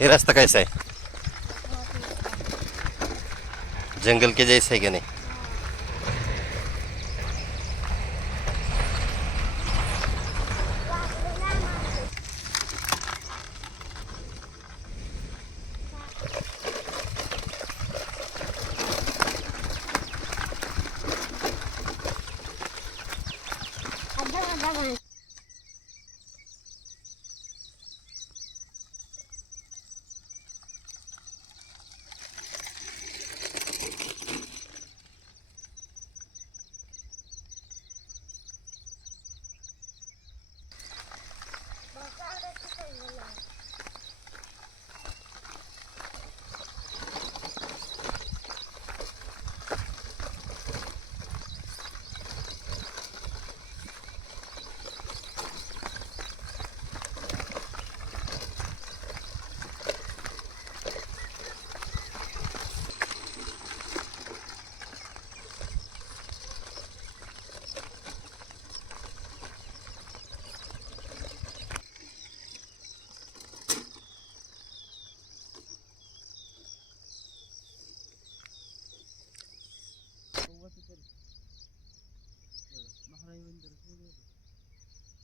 ये रास्ता कैसा है? जंगल के जैसा है क्या नहीं?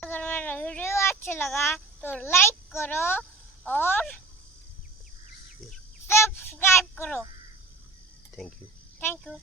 अगर मेरा वीडियो अच्छा लगा तो लाइक करो और सब्सक्राइब करो। Thank you. Thank you.